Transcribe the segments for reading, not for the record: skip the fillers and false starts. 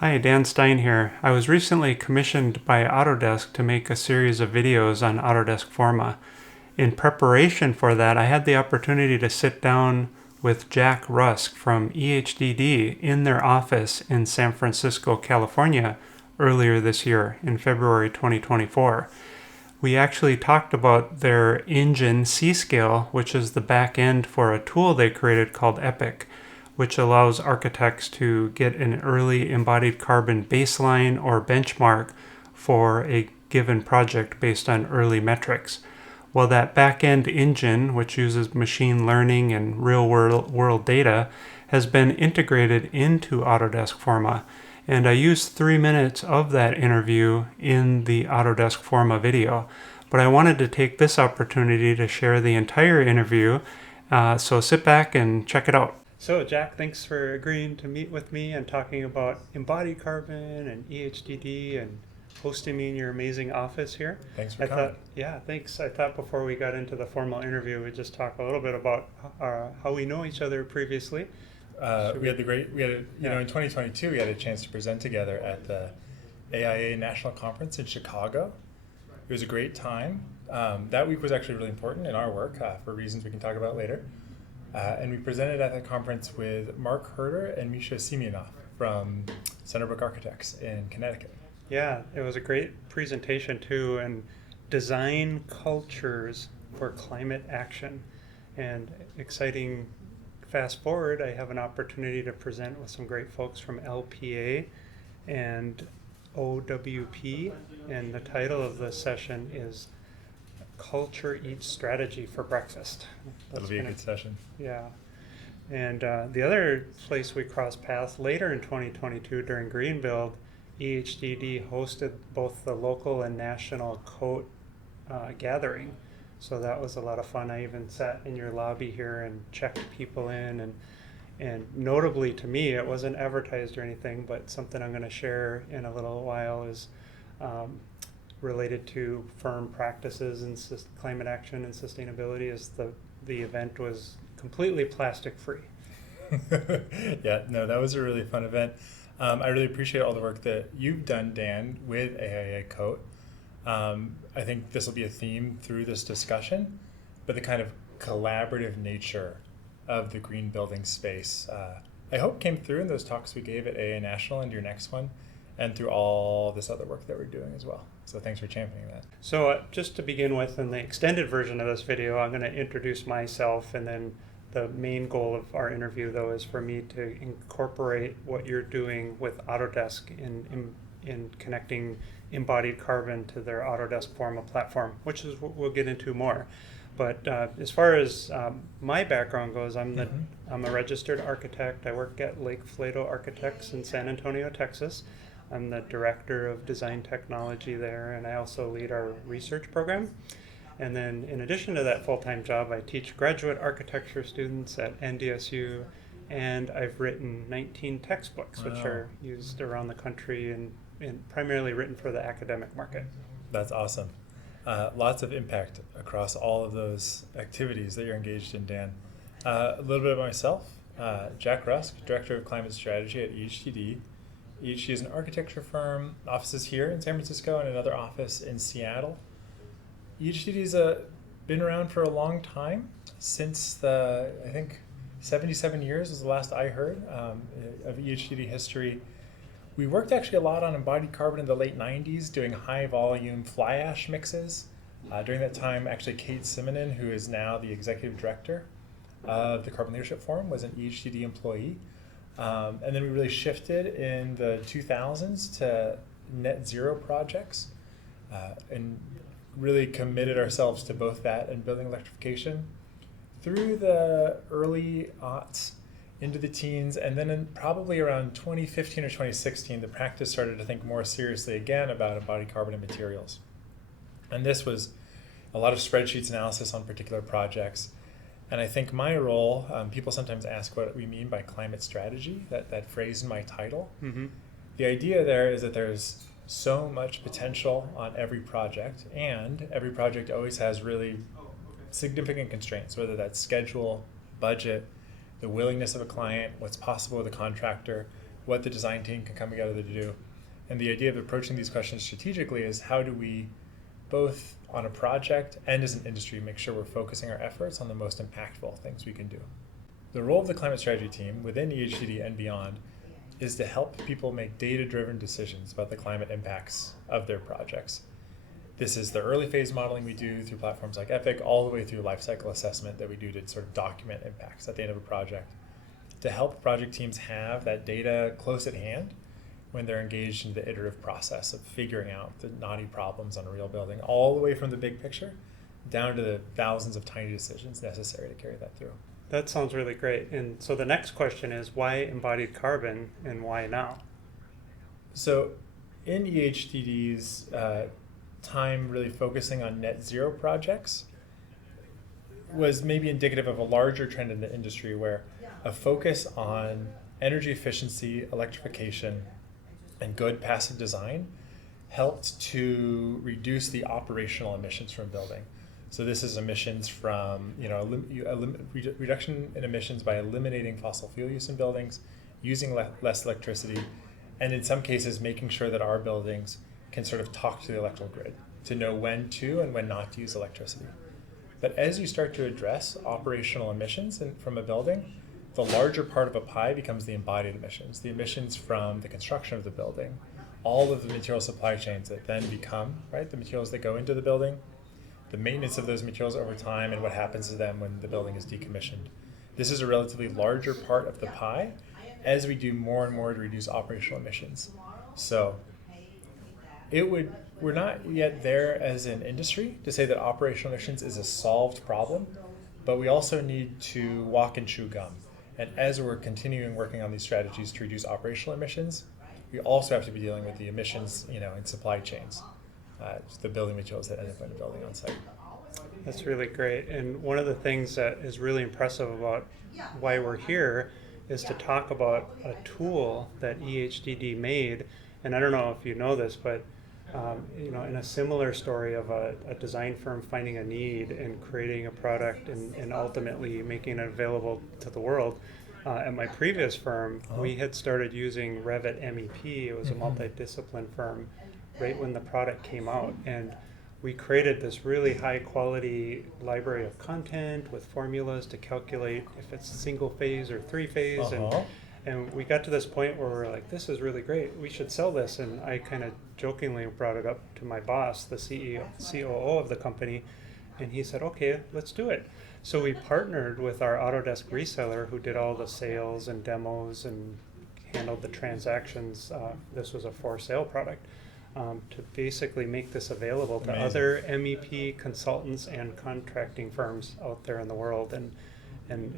Hi, Dan Stein here. I was recently commissioned by Autodesk to make a series of videos on Autodesk Forma. In preparation for that, I had the opportunity to sit down with Jack Rusk from EHDD in their office in San Francisco, California, earlier this year in February 2024. We actually talked about their engine C.Scale, which is the back end for a tool they created called Epic, which allows architects to get an early embodied carbon baseline or benchmark for a given project based on early metrics. Well, that back-end engine, which uses machine learning and real-world data, has been integrated into Autodesk Forma. And I used 3 minutes of that interview in the Autodesk Forma video. But I wanted to take this opportunity to share the entire interview, so sit back and check it out. So, Jack, thanks for agreeing to meet with me and talking about embodied carbon and EHDD and hosting me in your amazing office here. Thanks for coming. Thanks. I thought before we got into the formal interview, we'd just talk a little bit about how we know each other previously. In 2022, we had a chance to present together at the AIA National Conference in Chicago. It was a great time. That week was actually really important in our work for reasons we can talk about later. And we presented at that conference with Mark Herder and Misha Simeonov from Centerbrook Architects in Connecticut. Yeah, it was a great presentation too, and design cultures for climate action. And exciting fast forward, I have an opportunity to present with some great folks from LPA and OWP, and the title of the session is Culture Eats Strategy for Breakfast. That'll be a good session. Yeah. And the other place we crossed paths later in 2022 during Greenbuild, EHDD hosted both the local and national COAT gathering. So that was a lot of fun. I even sat in your lobby here and checked people in. And notably to me, it wasn't advertised or anything, but something I'm going to share in a little while is related to firm practices and climate action and sustainability, is the event was completely plastic free. Yeah, no, that was a really fun event. I really appreciate all the work that you've done, Dan, with AIA COAT. I think this will be a theme through this discussion, but the kind of collaborative nature of the green building space, I hope came through in those talks we gave at AIA National and your next one, and through all this other work that we're doing as well. So thanks for championing that. So just to begin with, in the extended version of this video, I'm going to introduce myself, and then the main goal of our interview, though, is for me to incorporate what you're doing with Autodesk in connecting embodied carbon to their Autodesk Forma platform, which is what we'll get into more. But as far as my background goes, I'm a registered architect. I work at Lake Flato Architects in San Antonio, Texas. I'm the director of design technology there, and I also lead our research program. And then in addition to that full-time job, I teach graduate architecture students at NDSU, and I've written 19 textbooks, which are used around the country and primarily written for the academic market. That's awesome. Lots of impact across all of those activities that you're engaged in, Dan. A little bit about myself. Jack Rusk, Director of Climate Strategy at EHDD. EHDD is an architecture firm, offices here in San Francisco and another office in Seattle. EHDD's been around for a long time, since I think 77 years was the last I heard of EHDD history. We worked actually a lot on embodied carbon in the late 90s, doing high volume fly ash mixes. During that time, actually Kate Simonen, who is now the executive director of the Carbon Leadership Forum, was an EHDD employee. And then we really shifted in the 2000s to net zero projects and really committed ourselves to both that and building electrification through the early aughts into the teens. And then in probably around 2015 or 2016, the practice started to think more seriously again about embodied carbon and materials. And this was a lot of spreadsheets analysis on particular projects. And I think my role, people sometimes ask what we mean by climate strategy, that phrase in my title. Mm-hmm. The idea there is that there's so much potential on every project, and every project always has really significant constraints, whether that's schedule, budget, the willingness of a client, what's possible with a contractor, what the design team can come together to do. And the idea of approaching these questions strategically is how do we, both on a project and as an industry, make sure we're focusing our efforts on the most impactful things we can do. The role of the climate strategy team within EHDD and beyond is to help people make data-driven decisions about the climate impacts of their projects. This is the early phase modeling we do through platforms like Epic, all the way through life cycle assessment that we do to sort of document impacts at the end of a project, to help project teams have that data close at hand when they're engaged in the iterative process of figuring out the knotty problems on a real building, all the way from the big picture down to the thousands of tiny decisions necessary to carry that through. That sounds really great. And so the next question is, why embodied carbon and why now? So in EHDD's time really focusing on net zero projects was maybe indicative of a larger trend in the industry where a focus on energy efficiency, electrification, and good passive design helped to reduce the operational emissions from a building. So this is emissions from, reduction in emissions by eliminating fossil fuel use in buildings, using less electricity, and in some cases making sure that our buildings can sort of talk to the electrical grid to know when to and when not to use electricity. But as you start to address operational emissions from a building, the larger part of a pie becomes the embodied emissions, the emissions from the construction of the building, all of the material supply chains that then become, right, the materials that go into the building, the maintenance of those materials over time, and what happens to them when the building is decommissioned. This is a relatively larger part of the pie as we do more and more to reduce operational emissions. So we're not yet there as an industry to say that operational emissions is a solved problem, but we also need to walk and chew gum. And as we're continuing working on these strategies to reduce operational emissions, we also have to be dealing with the emissions, in supply chains, the building materials that end up in a building on site. That's really great. And one of the things that is really impressive about why we're here is to talk about a tool that EHDD made. And I don't know if you know this, but in a similar story of a design firm finding a need and creating a product and ultimately making it available to the world. At my previous firm, we had started using Revit MEP. It was a multidiscipline firm right when the product came out. And we created this really high quality library of content with formulas to calculate if it's single phase or three phase. And we got to this point where we're like, this is really great. We should sell this. And I kind of jokingly brought it up to my boss, the COO of the company. And he said, okay, let's do it. So we partnered with our Autodesk reseller who did all the sales and demos and handled the transactions. This was a for sale product. To basically make this available to other MEP consultants and contracting firms out there in the world. And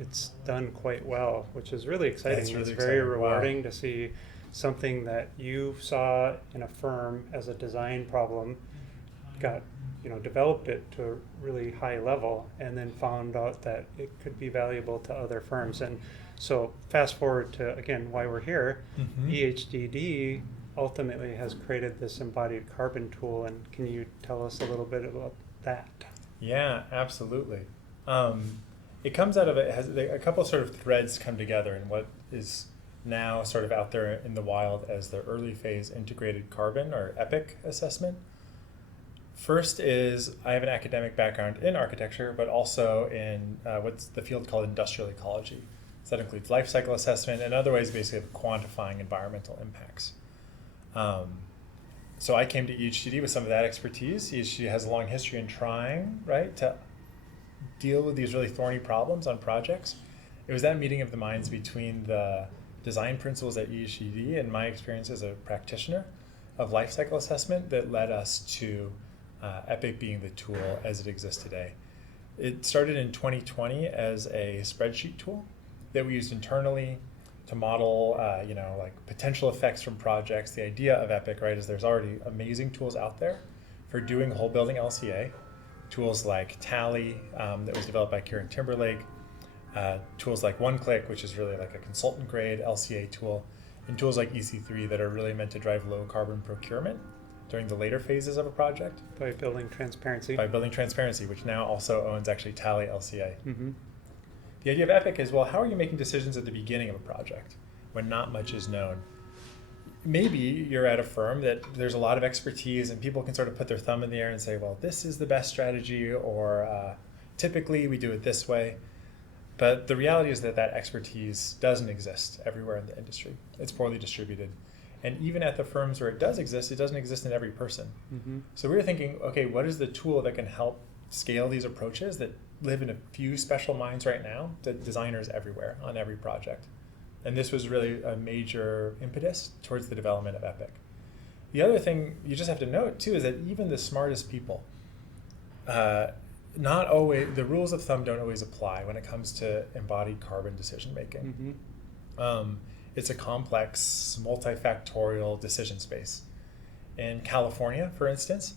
it's done quite well, which is really exciting. It's very rewarding to see something that you saw in a firm as a design problem, got developed it to a really high level, and then found out that it could be valuable to other firms. And so fast forward to, again, why we're here, EHDD ultimately has created this embodied carbon tool. And can you tell us a little bit about that? Yeah, absolutely. It comes out of it has a couple sort of threads come together in what is now sort of out there in the wild as the early phase integrated carbon or EPIC assessment. First is I have an academic background in architecture, but also in what's the field called industrial ecology. So that includes life cycle assessment and other ways basically of quantifying environmental impacts. So I came to EHDD with some of that expertise. EHDD has a long history in trying, right, to deal with these really thorny problems on projects. It was that meeting of the minds between the design principles at EHDD and my experience as a practitioner of life cycle assessment that led us to EPIC being the tool as it exists today. It started in 2020 as a spreadsheet tool that we used internally to model, like potential effects from projects. The idea of EPIC, right, is there's already amazing tools out there for doing whole building LCA. Tools like Tally, that was developed by Kieran Timberlake. Tools like OneClick, which is really like a consultant grade LCA tool. And tools like EC3 that are really meant to drive low carbon procurement during the later phases of a project. By building transparency. By building transparency, which now also owns actually Tally LCA. Mm-hmm. The idea of EPIC is, well, how are you making decisions at the beginning of a project when not much is known? maybe you're at a firm that there's a lot of expertise and people can sort of put their thumb in the air and say, well, this is the best strategy, or typically we do it this way. But the reality is that that expertise doesn't exist everywhere in the industry. It's poorly distributed. And even at the firms where it does exist, it doesn't exist in every person. So we were thinking, okay, what is the tool that can help scale these approaches that live in a few special minds right now to designers everywhere on every project? And this was really a major impetus towards the development of Epic. The other thing you just have to note too is that even the smartest people, not always, the rules of thumb don't always apply when it comes to embodied carbon decision making. It's a complex, multifactorial decision space. In California, for instance,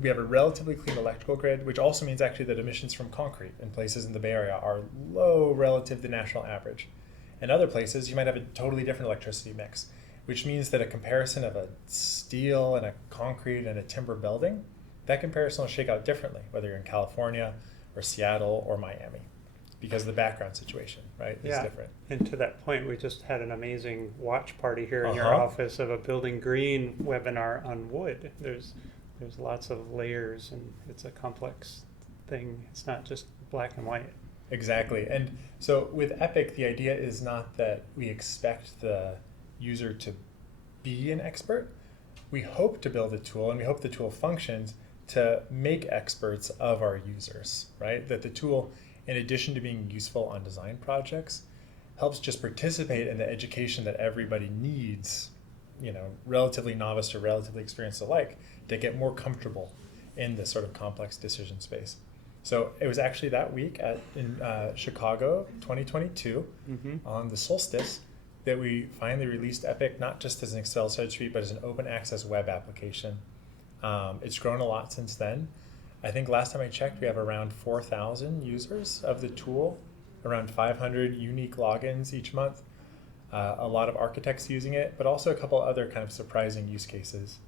we have a relatively clean electrical grid, which also means actually that emissions from concrete in places in the Bay Area are low relative to the national average. In other places, you might have a totally different electricity mix, which means that a comparison of a steel and a concrete and a timber building, that comparison will shake out differently, whether you're in California or Seattle or Miami, because the background situation, right, is different. And to that point, we just had an amazing watch party here in your office of a Building Green webinar on wood. There's lots of layers, and it's a complex thing. It's not just black and white. Exactly. And so with Epic, the idea is not that we expect the user to be an expert. We hope to build a tool, and we hope the tool functions to make experts of our users, right? That the tool, in addition to being useful on design projects, helps just participate in the education that everybody needs, relatively novice or relatively experienced alike, to get more comfortable in this sort of complex decision space. So it was actually that week in Chicago, 2022, on the solstice, that we finally released Epic, not just as an Excel spreadsheet, but as an open access web application. It's grown a lot since then. I think last time I checked, we have around 4,000 users of the tool, around 500 unique logins each month, a lot of architects using it, but also a couple other kind of surprising use cases.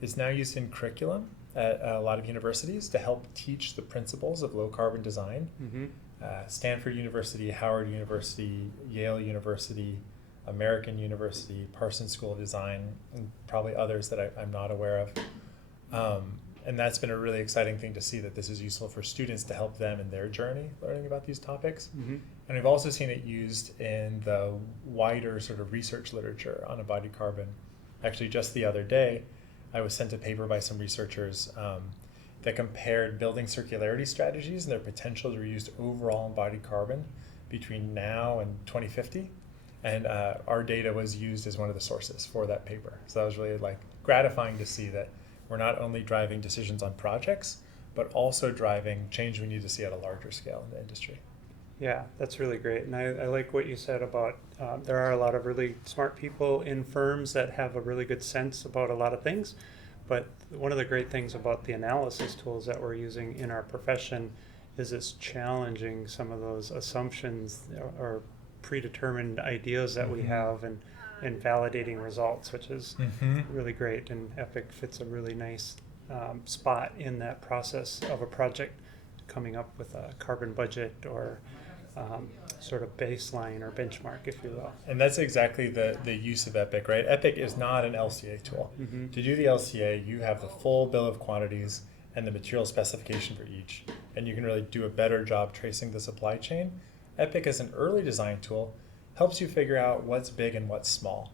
It's now used in curriculum at a lot of universities to help teach the principles of low carbon design. Stanford University, Howard University, Yale University, American University, Parsons School of Design, and probably others that I'm not aware of. And that's been a really exciting thing to see, that this is useful for students to help them in their journey learning about these topics. And we've also seen it used in the wider sort of research literature on embodied carbon. Actually, just the other day, I was sent a paper by some researchers that compared building circularity strategies and their potential to reduce overall embodied carbon between now and 2050. And our data was used as one of the sources for that paper. So that was really gratifying to see that we're not only driving decisions on projects, but also driving change we need to see at a larger scale in the industry. Yeah, that's really great. And I like what you said about there are a lot of really smart people in firms that have a really good sense about a lot of things. But one of the great things about the analysis tools that we're using in our profession is it's challenging some of those assumptions or predetermined ideas that we have, and validating results, which is really great. And Epic fits a really nice spot in that process of a project coming up with a carbon budget or sort of baseline or benchmark, if you will. And that's exactly the use of Epic, right? Epic is not an LCA tool. To do the LCA, you have the full bill of quantities and the material specification for each, and you can really do a better job tracing the supply chain. Epic, as an early design tool, helps you figure out what's big and what's small,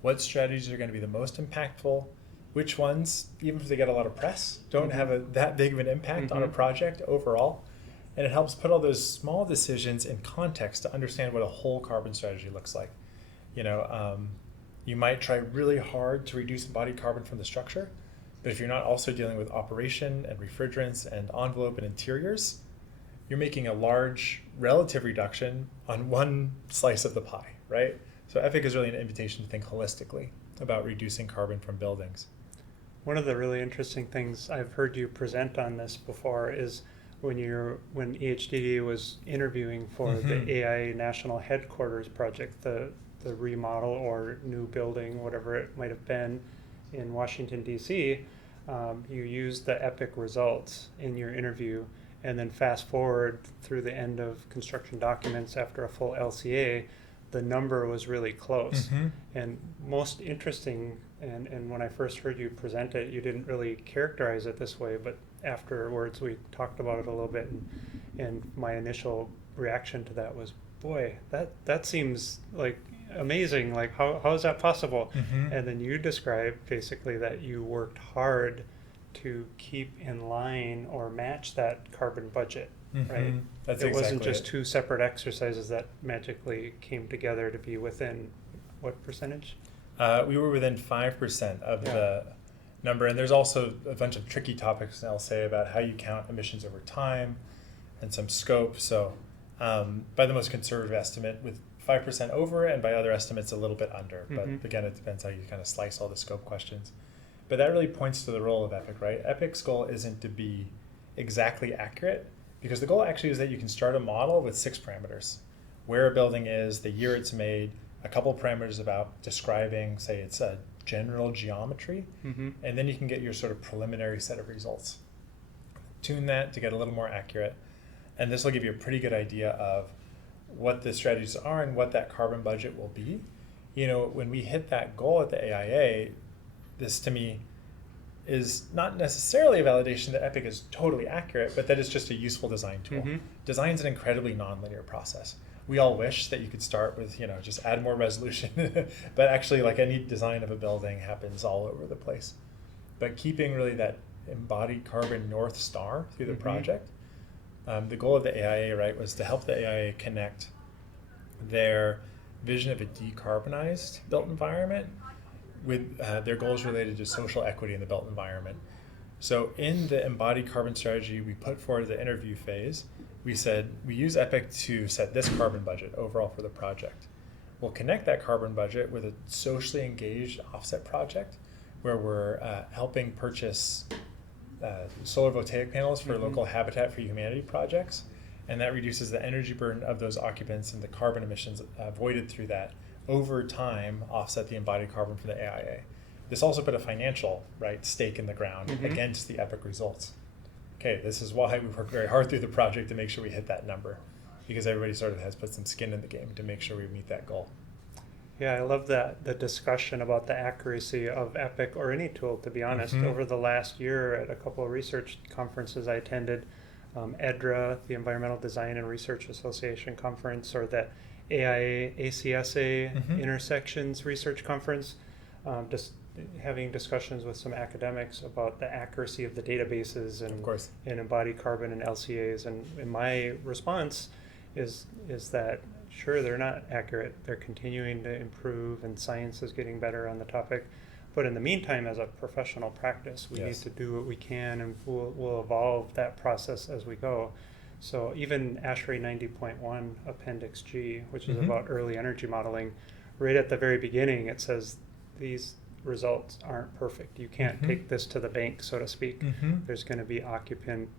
what strategies are going to be the most impactful, which ones, even if they get a lot of press, don't have that big of an impact on a project overall. And it helps put all those small decisions in context to understand what a whole carbon strategy looks like. You might try really hard to reduce embodied carbon from the structure, but if you're not also dealing with operation and refrigerants and envelope and interiors, you're making a large relative reduction on one slice of the pie, right? So Epic is really an invitation to think holistically about reducing carbon from buildings. One of the really interesting things I've heard you present on this before is when EHDD was interviewing for the AI National Headquarters project, the remodel or new building, whatever it might have been in Washington, D.C., you used the Epic results in your interview, and then fast forward through the end of construction documents after a full LCA, the number was really close. Mm-hmm. And most interesting, and when I first heard you present it, you didn't really characterize it this way, but afterwards we talked about it a little bit, and my initial reaction to that was, boy, that seems like amazing. Like, how is that possible? Mm-hmm. And then you described basically that you worked hard to keep in line or match that carbon budget, Mm-hmm. right? That's It exactly wasn't just it. two separate exercises that magically came together to be within what percentage? We were within 5% of Yeah. the number, and there's also a bunch of tricky topics I'll say about how you count emissions over time and some scope. So by the most conservative estimate, with 5% over, and by other estimates a little bit under. But Mhm. again, it depends how you kind of slice all the scope questions. But that really points to the role of EPIC, right? EPIC's goal isn't to be exactly accurate, because the goal actually is that you can start a model with 6 parameters: where a building is, the year it's made, a couple parameters about describing, say it's a general geometry, Mm-hmm. and then you can get your sort of preliminary set of results. Tune that to get a little more accurate, and this will give you a pretty good idea of what the strategies are and what that carbon budget will be. You know, when we hit that goal at the AIA, this to me is not necessarily a validation that EPIC is totally accurate, but that it's just a useful design tool. Mm-hmm. Design's an incredibly nonlinear process. We all wish that you could start with, just add more resolution, but actually, like, any design of a building happens all over the place. But keeping really that embodied carbon North Star through the Mhm. project, the goal of the AIA, right, was to help the AIA connect their vision of a decarbonized built environment with their goals related to social equity in the built environment. So in the embodied carbon strategy we put forward the interview phase, we said we use EPIC to set this carbon budget overall for the project. We'll connect that carbon budget with a socially engaged offset project where we're helping purchase solar voltaic panels for Mhm. local Habitat for Humanity projects, and that reduces the energy burden of those occupants, and the carbon emissions avoided through that over time offset the embodied carbon for the AIA. This also put a financial stake in the ground Mhm. against the EPIC results. Okay, this is why we worked very hard through the project to make sure we hit that number, because everybody sort of has put some skin in the game to make sure we meet that goal. Yeah, I love that, the discussion about the accuracy of EPIC or any tool, to be honest. Mhm. Over the last year at a couple of research conferences I attended, EDRA, the Environmental Design and Research Association Conference, or the AIA ACSA Mhm. Intersections Research Conference, just having discussions with some academics about the accuracy of the databases Of and course. embodied carbon and LCAs. And my response is that sure, they're not accurate. They're continuing to improve, and science is getting better on the topic. But in the meantime, as a professional practice, we Yes. need to do what we can, and we'll evolve that process as we go. So even ASHRAE 90.1 Appendix G, which is Mhm. about early energy modeling, right at the very beginning, it says these results aren't perfect. You can't Mhm. take this to the bank, so to speak. Mhm. There's going to be occupant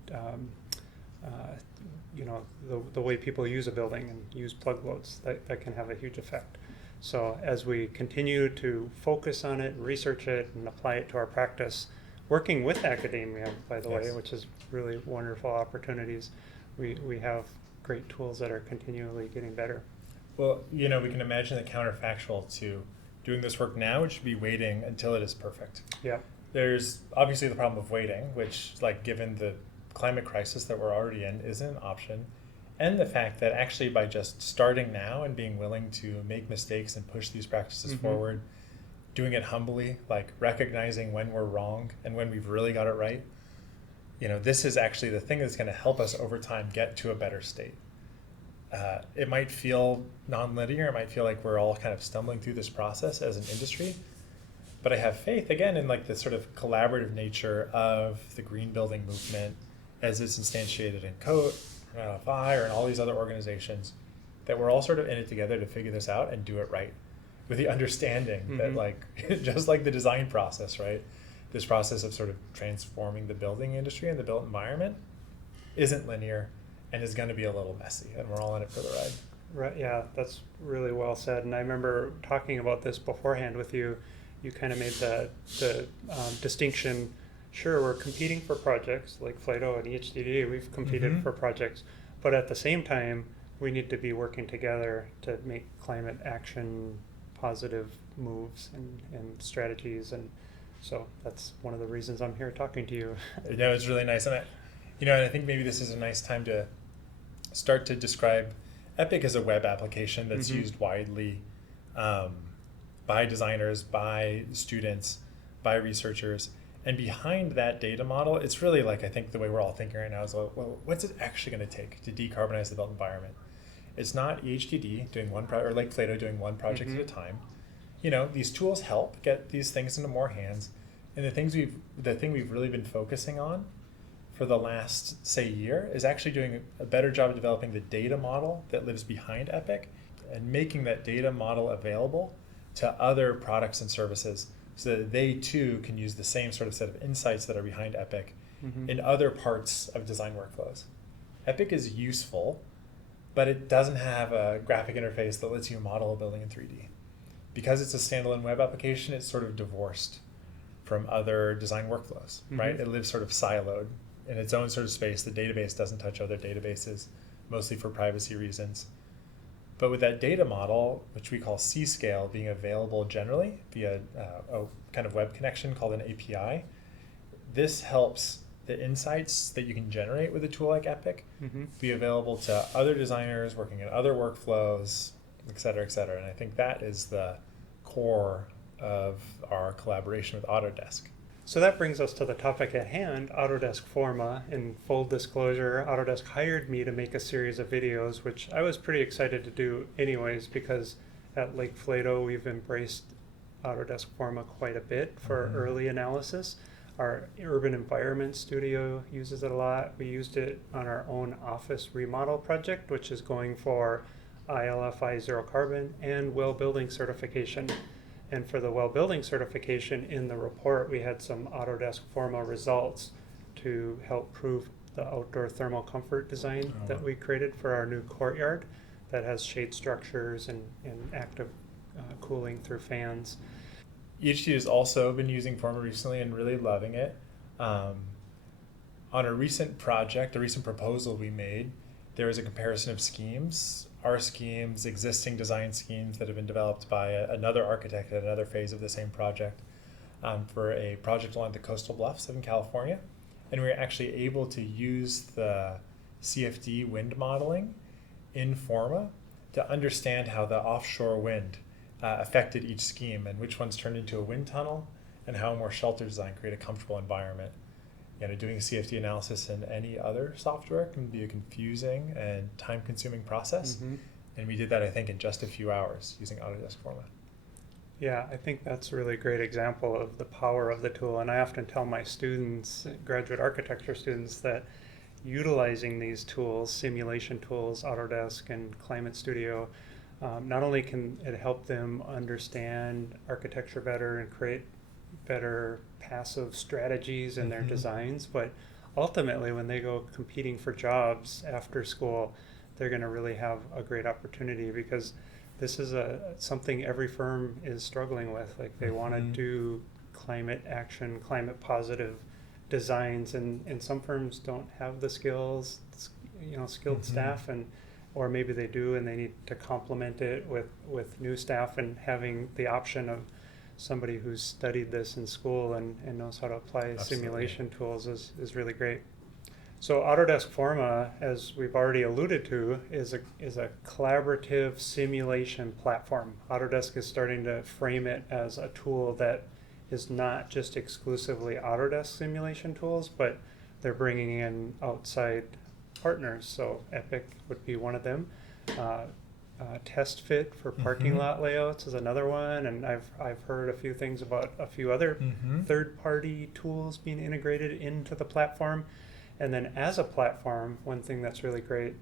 the way people use a building and use plug loads, that can have a huge effect. So as we continue to focus on it and research it and apply it to our practice, working with academia, by the way, Yes. which is really wonderful opportunities, we have great tools that are continually getting better. Well, we can imagine the counterfactual to doing this work now, which would be waiting until it is perfect. Yeah. There's obviously the problem of waiting, which, given the climate crisis that we're already in, isn't an option. And the fact that actually by just starting now and being willing to make mistakes and push these practices Mhm. forward, doing it humbly, recognizing when we're wrong and when we've really got it right, this is actually the thing that's going to help us over time get to a better state. It might feel non-linear. It might feel like we're all kind of stumbling through this process as an industry. But I have faith, again, in the sort of collaborative nature of the green building movement as it's instantiated in COAT, or NFI, or in all these other organizations, that we're all sort of in it together to figure this out and do it right, with the understanding that, just like the design process, right, this process of sort of transforming the building industry and the built environment isn't linear and is going to be a little messy, and we're all in it for the ride. Right. Yeah, that's really well said. And I remember talking about this beforehand with you. You kind of made the distinction. Sure, we're competing for projects like FLATO and EHDD. We've competed Mhm. for projects, but at the same time, we need to be working together to make climate action positive moves and strategies. And so that's one of the reasons I'm here talking to you. No, it's really nice. And and I think maybe this is a nice time to start to describe Epic as a web application that's used widely by designers, by students, by researchers. And behind that data model, it's really like, I think the way we're all thinking right now is, well, what's it actually going to take to decarbonize the built environment? It's not EHDD doing one project, or like Plato doing one project at a time. These tools help get these things into more hands. And the thing we've really been focusing on for the last, say, year is actually doing a better job of developing the data model that lives behind Epic and making that data model available to other products and services so that they too can use the same sort of set of insights that are behind Epic in other parts of design workflows. Epic is useful, but it doesn't have a graphic interface that lets you model a building in 3D. Because it's a standalone web application, it's sort of divorced from other design workflows, right? It lives sort of siloed in its own sort of space. The database doesn't touch other databases, mostly for privacy reasons. But with that data model, which we call C.Scale, being available generally via a kind of web connection called an API, this helps the insights that you can generate with a tool like Epic be available to other designers working in other workflows, et cetera, et cetera. And I think that is the core of our collaboration with Autodesk. So that brings us to the topic at hand, Autodesk Forma. In full disclosure, Autodesk hired me to make a series of videos, which I was pretty excited to do anyways, because at Lake Flato, we've embraced Autodesk Forma quite a bit for early analysis. Our urban environment studio uses it a lot. We used it on our own office remodel project, which is going for ILFI zero carbon and well building certification. And for the well building certification, in the report, we had some Autodesk Forma results to help prove the outdoor thermal comfort design that we created for our new courtyard that has shade structures and active cooling through fans. EHDD has also been using Forma recently and really loving it. On a recent project, a recent proposal we made, there was a comparison of schemes, our schemes, existing design schemes that have been developed by another architect at another phase of the same project for a project along the coastal bluffs of California. And we were actually able to use the CFD wind modeling in Forma to understand how the offshore wind affected each scheme and which ones turned into a wind tunnel and how a more sheltered design create a comfortable environment. Doing CFD analysis in any other software can be a confusing and time-consuming process. And we did that, I think, in just a few hours using Autodesk Forma. Yeah, I think that's a really great example of the power of the tool. And I often tell my students, graduate architecture students, that utilizing these tools, simulation tools, Autodesk and Climate Studio, not only can it help them understand architecture better and create better passive strategies in their designs, but ultimately when they go competing for jobs after school, they're going to really have a great opportunity, because this is something every firm is struggling with. Like they want to do climate action, climate positive designs, and some firms don't have the skills, skilled staff, or maybe they do and they need to complement it with new staff, and having the option of somebody who's studied this in school and knows how to apply simulation tools is really great. So Autodesk Forma, as we've already alluded to, is a collaborative simulation platform. Autodesk is starting to frame it as a tool that is not just exclusively Autodesk simulation tools, but they're bringing in outside partners. So Epic would be one of them. Test Fit for parking lot layouts is another one, and I've heard a few things about a few other third-party tools being integrated into the platform. And then as a platform, one thing that's really great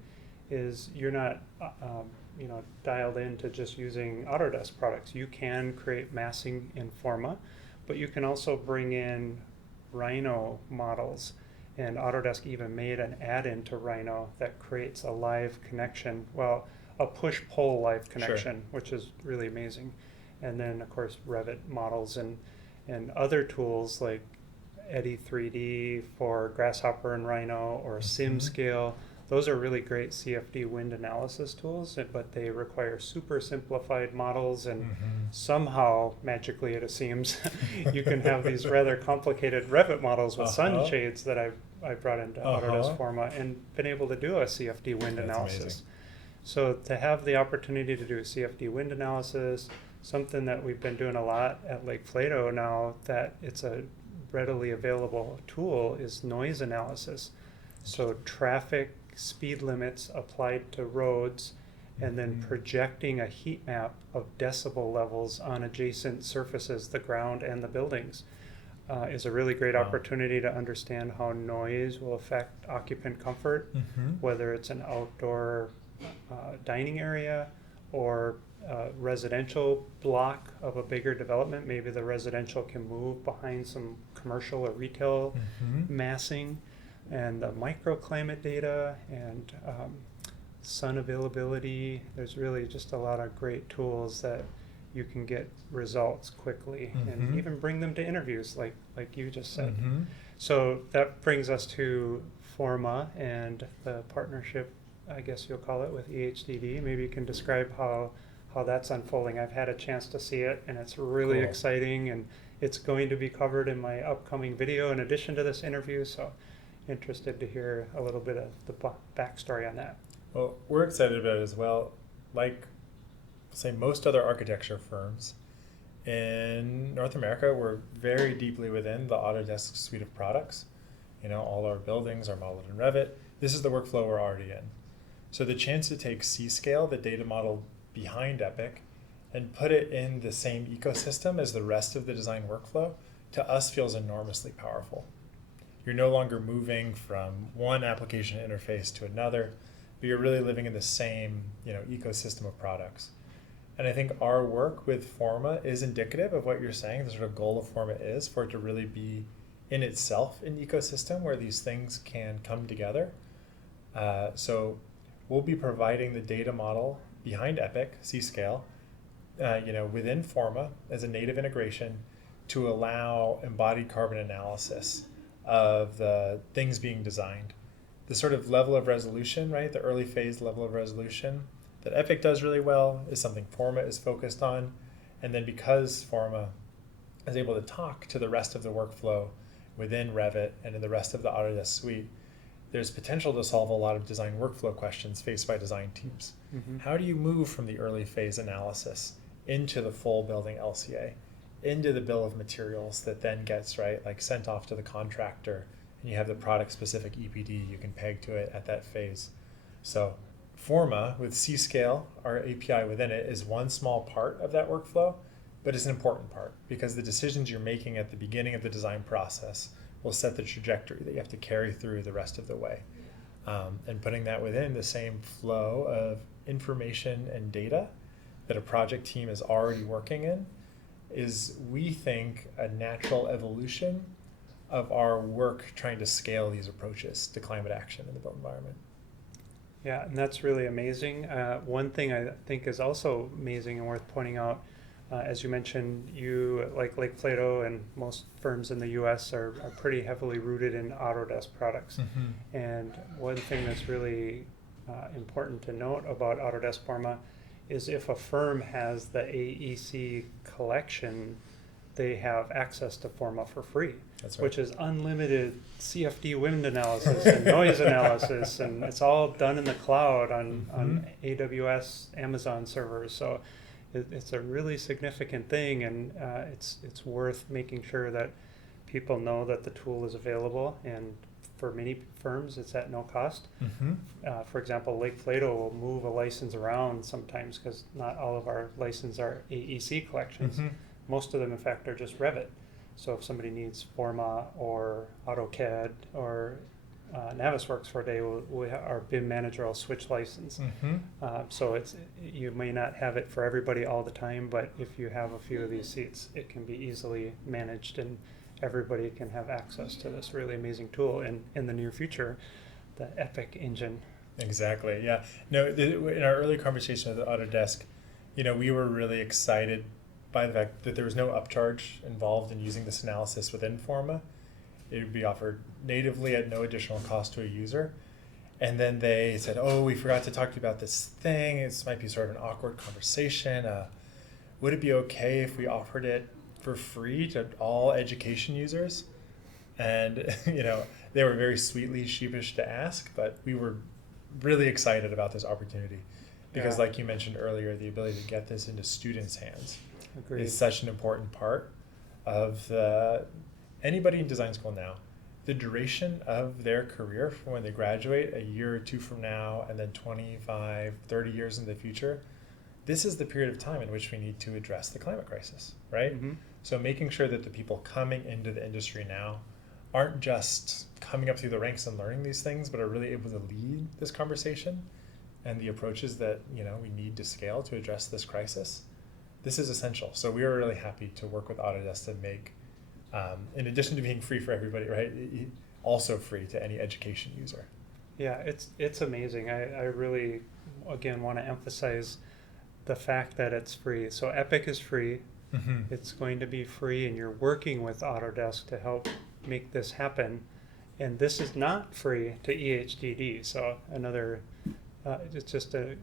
is you're not dialed into just using Autodesk products. You can create massing in Forma, but you can also bring in Rhino models. And Autodesk even made an add-in to Rhino that creates a live connection. Well, a push-pull live connection, which is really amazing. And then, of course, Revit models and other tools like EHDD 3D for Grasshopper and Rhino, or C.Scale those are really great CFD wind analysis tools, but they require super simplified models, and somehow, magically it seems, you can have these rather complicated Revit models with sunshades that I brought into Autodesk Forma and been able to do a CFD wind analysis. Amazing. So to have the opportunity to do CFD wind analysis, something that we've been doing a lot at Lake Plato now, that it's a readily available tool, is noise analysis. So traffic speed limits applied to roads, and then projecting a heat map of decibel levels on adjacent surfaces, the ground and the buildings, is a really great opportunity to understand how noise will affect occupant comfort, whether it's an outdoor dining area or a residential block of a bigger development. Maybe the residential can move behind some commercial or retail massing, and the microclimate data and sun availability. There's really just a lot of great tools that you can get results quickly and even bring them to interviews like you just said. So that brings us to Forma and the partnership, I guess you'll call it, with EHDD. Maybe you can describe how that's unfolding. I've had a chance to see it, and it's really exciting, and it's going to be covered in my upcoming video in addition to this interview, so interested to hear a little bit of the backstory on that. Well, we're excited about it as well. Like, say, most other architecture firms in North America, we're very deeply within the Autodesk suite of products. You know, all our buildings are modeled in Revit. This is the workflow we're already in. So the chance to take C.Scale, the data model behind Epic, and put it in the same ecosystem as the rest of the design workflow, to us feels enormously powerful. You're no longer moving from one application interface to another, but you're really living in the same, ecosystem of products. And I think our work with Forma is indicative of what you're saying. The sort of goal of Forma is for it to really be in itself an ecosystem where these things can come together. So we'll be providing the data model behind Epic, C.Scale, within Forma as a native integration to allow embodied carbon analysis of the things being designed. The sort of level of resolution, right, the early phase level of resolution that Epic does really well is something Forma is focused on. And then because Forma is able to talk to the rest of the workflow within Revit and in the rest of the Autodesk suite, there's potential to solve a lot of design workflow questions faced by design teams. How do you move from the early phase analysis into the full building LCA, into the bill of materials that then gets sent off to the contractor, and you have the product specific EPD you can peg to it at that phase. So Forma with C.Scale, our API within it, is one small part of that workflow, but it's an important part because the decisions you're making at the beginning of the design process will set the trajectory that you have to carry through the rest of the way. And putting that within the same flow of information and data that a project team is already working in is, we think, a natural evolution of our work trying to scale these approaches to climate action in the built environment. Yeah, and that's really amazing. One thing I think is also amazing and worth pointing out, as you mentioned, you, like Lake Plato and most firms in the US, are pretty heavily rooted in Autodesk products. And one thing that's really important to note about Autodesk Forma is if a firm has the AEC collection, they have access to Forma for free. That's right. Which is unlimited CFD wind analysis and noise analysis, and it's all done in the cloud on AWS, Amazon servers. So it's a really significant thing, and it's worth making sure that people know that the tool is available. And for many firms, it's at no cost. For example, Lake Plato will move a license around sometimes because not all of our licenses are AEC collections. Most of them, in fact, are just Revit. So if somebody needs Forma or AutoCAD or Navisworks for a day, our BIM manager will switch license. So you may not have it for everybody all the time, but if you have a few of these seats, it can be easily managed, and everybody can have access to this really amazing tool in the near future, the Epic engine. Exactly, yeah. No, in our early conversation with Autodesk, we were really excited by the fact that there was no upcharge involved in using this analysis within Forma. It would be offered natively at no additional cost to a user. And then they said, oh, we forgot to talk to you about this thing. This might be sort of an awkward conversation. Would it be okay if we offered it for free to all education users? And, they were very sweetly sheepish to ask, but we were really excited about this opportunity because, like you mentioned earlier, the ability to get this into students' hands is such an important part of anybody in design school now. The duration of their career from when they graduate a year or two from now and then 25, 30 years in the future, this is the period of time in which we need to address the climate crisis, right? Mm-hmm. So making sure that the people coming into the industry now aren't just coming up through the ranks and learning these things, but are really able to lead this conversation and the approaches that we need to scale to address this crisis. This is essential. So we are really happy to work with Autodesk to make, in addition to being free for everybody, right, also free to any education user. Yeah, it's amazing. I really, again, want to emphasize the fact that it's free. So Epic is free. Mm-hmm. It's going to be free, and you're working with Autodesk to help make this happen. And this is not free to EHDD. So it's just an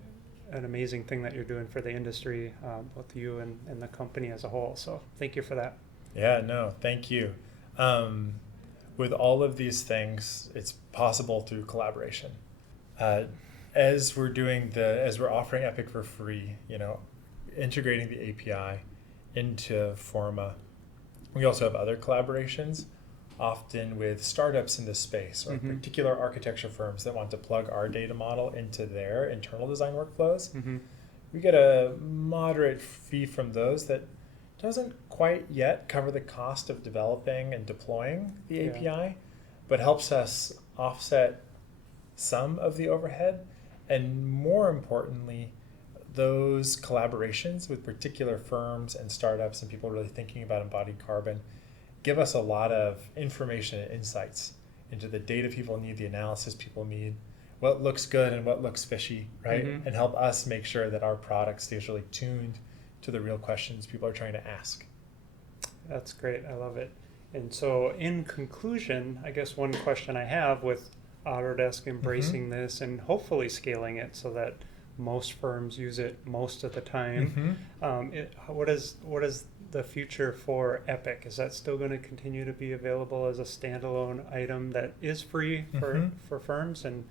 amazing thing that you're doing for the industry, both you and the company as a whole. So thank you for that. Yeah, no, thank you. With all of these things, it's possible through collaboration. As we're offering Epic for free, integrating the API into Forma, we also have other collaborations, often with startups in this space or mm-hmm. particular architecture firms that want to plug our data model into their internal design workflows. Mm-hmm. We get a moderate fee from those that doesn't quite yet cover the cost of developing and deploying the API, but helps us offset some of the overhead. And more importantly, those collaborations with particular firms and startups and people really thinking about embodied carbon give us a lot of information and insights into the data people need, the analysis people need, what looks good and what looks fishy, right? Mm-hmm. And help us make sure that our product stays really tuned to the real questions people are trying to ask. That's great. I love it. And so in conclusion, I guess one question I have with Autodesk embracing mm-hmm. this and hopefully scaling it so that most firms use it most of the time. Mm-hmm. What is the future for Epic? Is that still going to continue to be available as a standalone item that is free for firms? And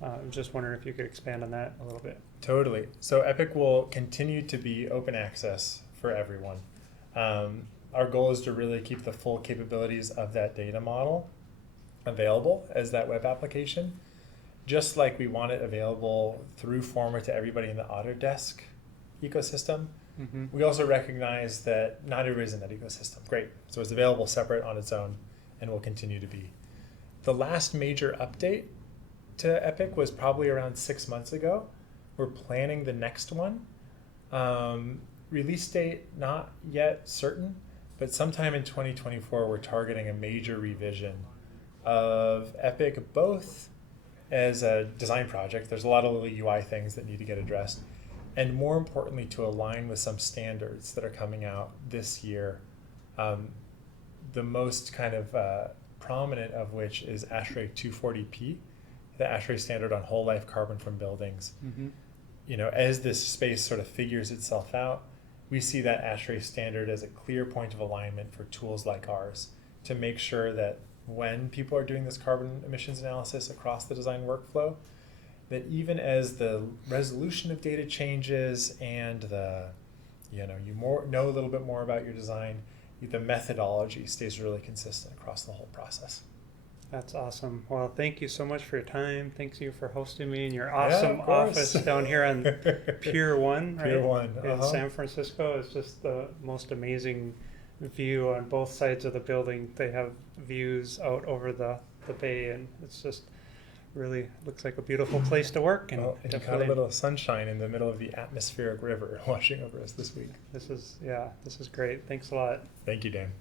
I'm just wondering if you could expand on that a little bit. Totally. So Epic will continue to be open access for everyone. Our goal is to really keep the full capabilities of that data model available as that web application, just like we want it available through Forma to everybody in the Autodesk ecosystem. Mm-hmm. We also recognize that not everybody's in that ecosystem. Great. So it's available separate on its own and will continue to be. The last major update to Epic was probably around 6 months ago. We're planning the next one. Release date, not yet certain, but sometime in 2024, we're targeting a major revision of Epic, both as a design project. There's a lot of little UI things that need to get addressed. And more importantly, to align with some standards that are coming out this year. The most kind of prominent of which is ASHRAE 240p, the ASHRAE standard on whole life carbon from buildings. Mm-hmm. As this space sort of figures itself out, we see that ASHRAE standard as a clear point of alignment for tools like ours to make sure that when people are doing this carbon emissions analysis across the design workflow, that even as the resolution of data changes and you know a little bit more about your design, the methodology stays really consistent across the whole process. That's awesome. Well, thank you so much for your time. Thank you for hosting me in your awesome office down here on Pier 1, right? Pier 1. In San Francisco. It's just the most amazing view on both sides of the building. They have views out over the bay, and it's just really looks like a beautiful place to work. And got a little sunshine in the middle of the atmospheric river washing over us this week. This is great. Thanks a lot. Thank you, Dan.